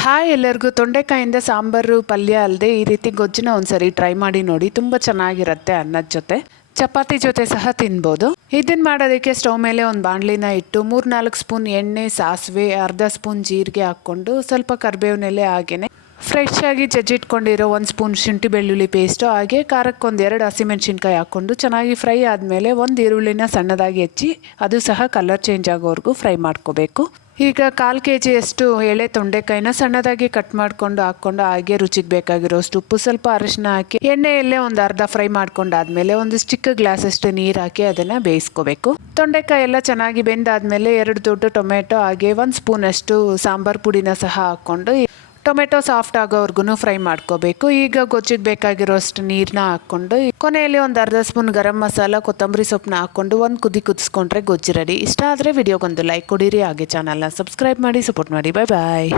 Hi ಎಲ್ಲರಿಗೂ. ತೊಂಡೆಕಾಯಿಂದ ಸಾಂಬಾರು ಪಲ್ಯ ಅಲ್ಲದೆ ಈ ರೀತಿ ಗೊಜ್ಜನ್ನ ಒಂದ್ಸರಿ ಟ್ರೈ ಮಾಡಿ ನೋಡಿ. ತುಂಬ ಚೆನ್ನಾಗಿರುತ್ತೆ. ಅನ್ನದ ಜೊತೆ ಚಪಾತಿ ಜೊತೆ ಸಹ ತಿನ್ಬೋದು. ಇದನ್ನು ಮಾಡೋದಕ್ಕೆ ಸ್ಟವ್ ಮೇಲೆ ಒಂದು ಬಾಣಲಿನ ಇಟ್ಟು 3-4 ಸ್ಪೂನ್ ಎಣ್ಣೆ, ಸಾಸಿವೆ, ಅರ್ಧ ಸ್ಪೂನ್ ಜೀರಿಗೆ ಹಾಕ್ಕೊಂಡು ಸ್ವಲ್ಪ ಕರಿಬೇವಿನ ಎಲೆ ಹಾಗೇನೆ ಫ್ರೆಶ್ ಆಗಿ ಜಜ್ಜಿಟ್ಕೊಂಡಿರೋ 1 ಸ್ಪೂನ್ ಶುಂಠಿ ಬೆಳ್ಳುಳ್ಳಿ ಪೇಸ್ಟು ಹಾಗೆ ಖಾರಕ್ಕೆ 2 ಹಸಿಮೆಣಸಿನ್ಕಾಯಿ ಹಾಕ್ಕೊಂಡು ಚೆನ್ನಾಗಿ ಫ್ರೈ ಆದಮೇಲೆ 1 ಈರುಳ್ಳಿನ ಸಣ್ಣದಾಗಿ ಹೆಚ್ಚಿ ಅದು ಸಹ ಕಲರ್ ಚೇಂಜ್ ಆಗೋವರೆಗೂ ಫ್ರೈ ಮಾಡ್ಕೋಬೇಕು. ಈಗ 1/4 kg ಎಳೆ ತೊಂಡೆಕಾಯಿನ ಸಣ್ಣದಾಗಿ ಕಟ್ ಮಾಡ್ಕೊಂಡು ಹಾಕ್ಕೊಂಡು ಹಾಗೆ ರುಚಿಗೆ ಬೇಕಾಗಿರೋಷ್ಟು ಉಪ್ಪು, ಸ್ವಲ್ಪ ಅರಿಶಿನ ಹಾಕಿ ಎಣ್ಣೆಯಲ್ಲೇ ಒಂದು ಅರ್ಧ ಫ್ರೈ ಮಾಡ್ಕೊಂಡಾದ್ಮೇಲೆ ಒಂದು ಚಿಕ್ಕ ಗ್ಲಾಸಷ್ಟು ನೀರು ಹಾಕಿ ಅದನ್ನು ಬೇಯಿಸ್ಕೋಬೇಕು. ತೊಂಡೆಕಾಯಿ ಎಲ್ಲ ಚೆನ್ನಾಗಿ ಬೆಂದಾದ್ಮೇಲೆ 2 ದೊಡ್ಡ ಟೊಮೆಟೊ ಹಾಗೆ 1 ಸ್ಪೂನ್ ಅಷ್ಟು ಸಾಂಬಾರ್ ಪುಡಿನ ಸಹ ಹಾಕ್ಕೊಂಡು ಟೊಮೆಟೊ ಸಾಫ್ಟ್ ಆಗೋವರೆಗೂ ಫ್ರೈ ಮಾಡ್ಕೋಬೇಕು. ಈಗ ಗೊಜ್ಜಿಗೆ ಬೇಕಾಗಿರೋಷ್ಟು ನೀರನ್ನ ಹಾಕ್ಕೊಂಡು ಕೊನೆಯಲ್ಲಿ ಒಂದು ಅರ್ಧ ಸ್ಪೂನ್ ಗರಂ ಮಸಾಲ, ಕೊತ್ತಂಬರಿ ಸೊಪ್ಪನ್ನ ಹಾಕ್ಕೊಂಡು ಒಂದು ಕುದಿ ಕುದಿಸ್ಕೊಂಡ್ರೆ ಗೊಜ್ಜು ರೆಡಿ. ಇಷ್ಟ ಆದರೆ ವಿಡಿಯೋಗೊಂದು ಲೈಕ್ ಕೊಡಿರಿ, ಹಾಗೆ ಚಾನಲ್ನ ಸಬ್ಸ್ಕ್ರೈಬ್ ಮಾಡಿ ಸಪೋರ್ಟ್ ಮಾಡಿ. ಬಾಯ್ ಬಾಯ್.